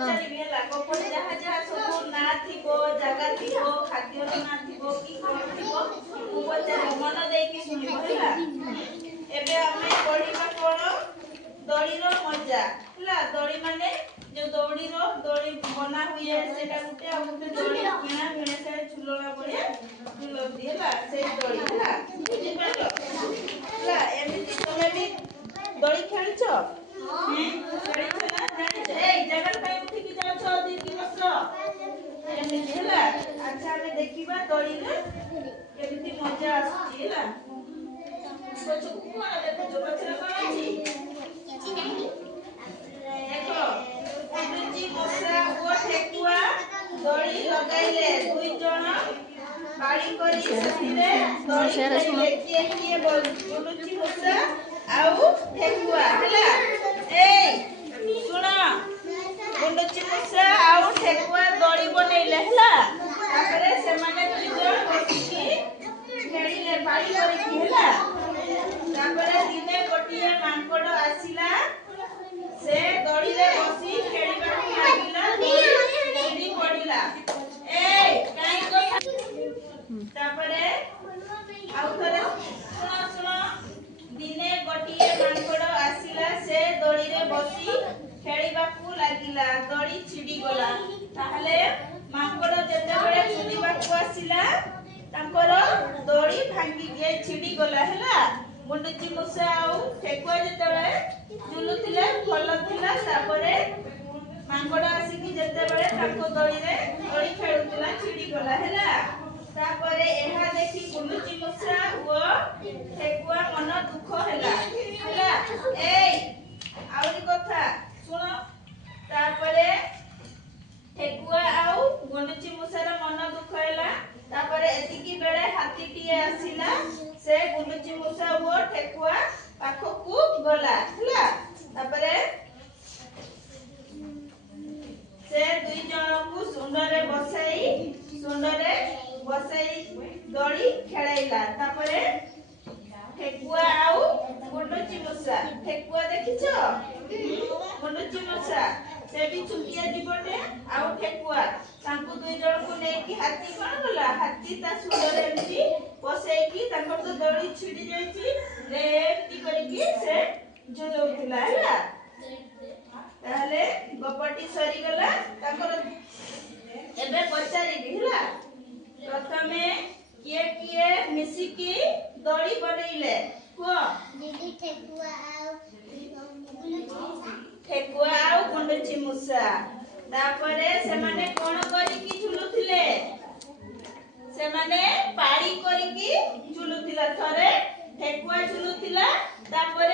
ପଚାରିବି ହେଲା ଗପରେ ଯାହା ଯାହା ସବୁ ନା ଥିବ ଜାଗା ଥିବ ଖାଦ୍ୟର ନା ଥିବ କି କଣ ଥିବ ମୁଁ ପଚାରିବି ମନ ଦେଇକି ଶୁଣିବ ହେଲା। ଏବେ ଆମେ ପଢିବା କଣ ଦଳିର ମଜା ହେଲା। ଦଳି ମାନେ जो दौड़ी बना हुए सेटा गुटे आ गुटे दौड़ी किणा मिले से झुलना बढिया झुलती हैला से दौड़ी हैला बुझि पालो हैला। एमिति तमे भी दौड़ी खेलिछो खेलिछो ना जानिछो ए जगत पे उठी कि जाओ छ दीदी बसो एमिति हैला। अच्छा हमें देखिबा दौड़ी रे केमिति मजा आसी हैला। बच्चों को कोन देखो जो बच्चा कोन अछि देखो गुरुजी मशा ओ ठेकुआ दड़ी लगाइले दुई जण बाड़ी करी सतिरे दड़ी खेलिले किए किए गुरुजी मशा आउ ठेकुआ हैला। ए सुना गुरुजी मशा आउ ठेकुआ दड़ी बनेइले हैला। तापरे से माने दुई जण बसिकी खेलिले बाड़ी करी हैला। तापरे दिने गोटिए मांकड़ आसिला से दड़ी रे बसी खेलिबा लागिला दड़ी पड़िला ए काई को तापरे आउ थरे सुनो सुनो दिने गोटिए मांकड़ आसिला से दड़ी रे बसी खेलिबा को लागिला दड़ी छिडी गला। ताहले मांकड़ जते बेले खेलिबा को आसिला तांकर दड़ी भांगी गे छिडी गला हैला। गुंडुची मुसा आउ ठेकुआ जते बेले झुलुथिले भल थिला तापरे मांगड़ आसिकी जते बेले ताको दड़ी रे दड़ी खेलुथिला छिडी गला हैला। तापरे एहा देखि गुंडुची मुसा ओ ठेकुआ मन दुख हैला हैला। ए आउरी कथा सुनो तापरे ठेकुआ आउ गुंडुची मुसार मन दुख हैला। तापरे एतिकी बेले हाथीटिए आसिला से गुंडुची मुसा ओ ठेकुआ पाखकू गला हैला। तापरे से दुई जणकू सुंडरे बसाई दड़ी खेलाइला। तापरे ठेकुआ आउ गुंडुची मुसा ठेकुआ देखिछो गुंडुची मुसा से भी छुटिया जीवटे आउ ठेकुआ तांकू दुई जणकू नेकी हाथी कोन गला हाथी ता सुंडरे एमती बसाईकी तांकर तो दड़ी छिडी जाईची रे एमती करिकी से झुलौथिला हैला। ताहले गपटी सरी गला ताकर एबे पचारिबी हैला। प्रथमे किए किए मिसिकी दड़ी बनेइले को दीदी ठेकुआ आउ गुंडुची मुसा। तापरे से माने कोन करिकी झुलुथिले से माने पाड़ी करिकी झुलुथिला। थरे ठेकुआ झुलुथिला तापरे